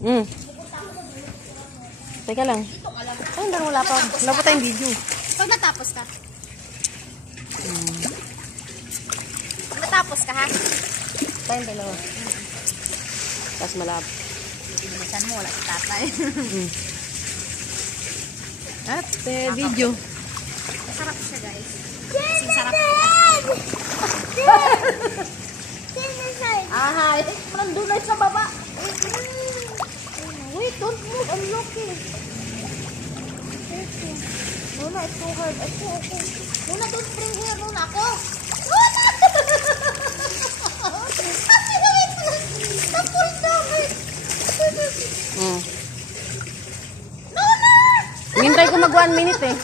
Mm. Teka lang. Ay, wala pa. Wala pa tayong video. Pag natapos ka. Pag natapos ka, ha? Tayong dalawa. Tapos malab. Bilisan mo, wala si tatay. At video. Masarap siya, guys. Kasi sarap. Ahay. Nandun sa baba. Wait, don't move. I'm looking. Luna, it's so hard. It's okay. Luna, don't bring here. Luna, ako. Luna! Tapos na, wait. Luna! Hintay ko mag 1 minute eh.